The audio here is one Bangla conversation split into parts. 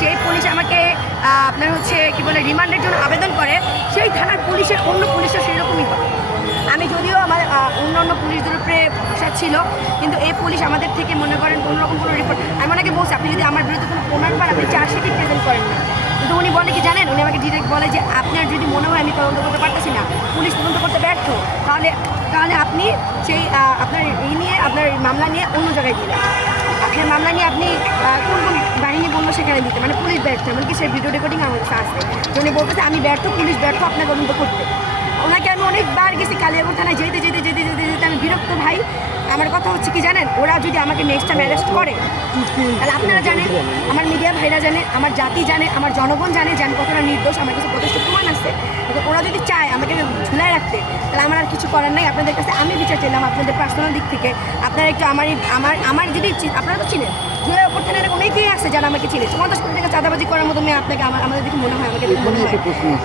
সেই পুলিশ আমাকে আপনার হচ্ছে কি বলে রিমান্ডের জন্য আবেদন করে, সেই থানার পুলিশের অন্য পুলিশের সেরকমই হবে। আমি যদিও আমার অন্য পুলিশদের উপরে ভরসা ছিল, কিন্তু এই পুলিশ আমাদের থেকে মনে করেন কোনোরকম কোনো রিপোর্ট, আমি ওনাকে বলছি আপনি যদি আমার বিরুদ্ধে কোনো প্রমাণবার আপনি চার্জশিটই প্রেজেন্ট করেন না, কিন্তু উনি বলে কি জানেন, উনি আমাকে ডিরেক্ট বলে যে আপনার যদি মনে হয় আমি তদন্ত করতে পারতেছি না, পুলিশ তদন্ত করতে ব্যর্থ, তাহলে আপনি সেই আপনার এই নিয়ে আপনার মামলা নিয়ে অন্য জায়গায় দিলেন, আপনার মামলা নিয়ে আপনি কোন কোন বাহিনী বললো সেখানে দিতে, মানে পুলিশ ব্যর্থ, এমনকি সেই ভিডিও রেকর্ডিং আমার কাছে আসছে, উনি বলতেছে আমি ব্যর্থ, পুলিশ ব্যর্থ আপনার তদন্ত করতে। ওনাকে আমি অনেকবার গেছি কালিয়াকৈর থানায়, যেতে যেতে যেতে যেতে যেতে আমি বিরক্ত ভাই। আমার কথা হচ্ছে কি জানেন, ওরা যদি আমাকে নেক্সট টাইম অ্যারেস্ট করে, তাহলে আপনারা জানেন, আমার মিডিয়া ভাইরা জানে, আমার জাতি জানে, আমার জনগণ জানে যে আমি কতটা নির্দোষ, আমার কাছে যথেষ্ট প্রমাণ আছে। ওরা যদি চায় আমাকে ঝুলায় রাখতে, তাহলে আমার আর কিছু করার নাই। আপনাদের কাছে আমি বিচার চাইলাম আপনাদের পার্সোনাল দিক থেকে, আপনারা একটু আমার যদি আপনারা তো চিনেন, জুলাই ওপর থানার অনেকেই আছে যারা আমাকে চিনে, 50 কোটি টাকা চাঁদাবাজি করার মতো মেয়ে আপনাকে আমাদের দেখে মনে হয়, আমাকে দেখে মনে হয়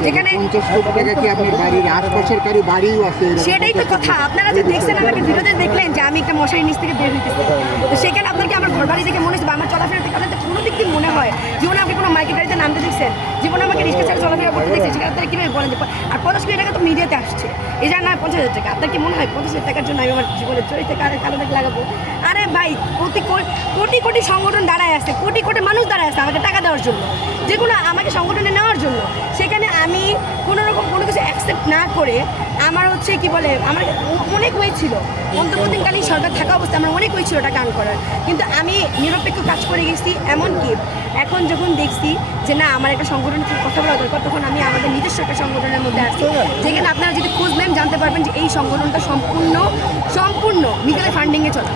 যেখানে 50 কোটি টাকা কি আপনার বাড়ির আশপাশের কারো বাড়িও আছে? সেটাই তো কথা, আপনারা যে দেখছেন আমাকে ভিডিওতে দেখলেন যে আমি একটা মশারি নিচ থেকে বের হইতেছি, তো সেখানে আপনাকে আমার ঘর বাড়ি দেখে মনে হচ্ছে বা আমার চলাফেরা থেকে আপনাদের কোনো দিক থেকে মনে হয় জীবনে আপনি কোনো মাইকের গাড়িতে নামতে দেখছেন, জীবনে আমাকে রিক্সা ছাড়া চলাফেরা করতে দেখছেন, সেখানে আপনারা কীভাবে বলেন যে আর 50 কোটি টাকা তো মিডিয়াতে আসছে, এই যা না 50,000 টাকা, আপনার কি মনে হয় 50,000 টাকার জন্য আমি আমার জীবনের চরিত্রে কালো দাগ লাগাবো? আরে ভাই, কোটি কোটি সংগঠন দাঁড়ায় আছে, কোটি কোটি মানুষ দাঁড়ায় আছে আমাকে টাকা দেওয়ার জন্য, যেগুলো আমাকে সংগঠনে নেওয়ার জন্য, সেখানে আমি কোনো রকম কোনো কিছু অ্যাকসেপ্ট না করে আমার হচ্ছে কি বলে আমার অনেক ওয়ে ছিল, অন্তর্বর্তীকালীন সরকার থাকা অবস্থায় আমার অনেক ওয়ে ছিল ওটা গান করার, কিন্তু আমি নিরপেক্ষ কাজ করে গেছি। এমনকি এখন যখন দেখছি যে না আমার একটা সংগঠন থেকে কথা বলা দরকার, তখন আমি আমাদের নিজস্ব একটা সংগঠনের মধ্যে আসছি, যেখানে আপনারা যদি খোঁজ নেন জানতে পারবেন যে এই সংগঠনটা সম্পূর্ণ মিকেলের ফান্ডিংয়ে চলে।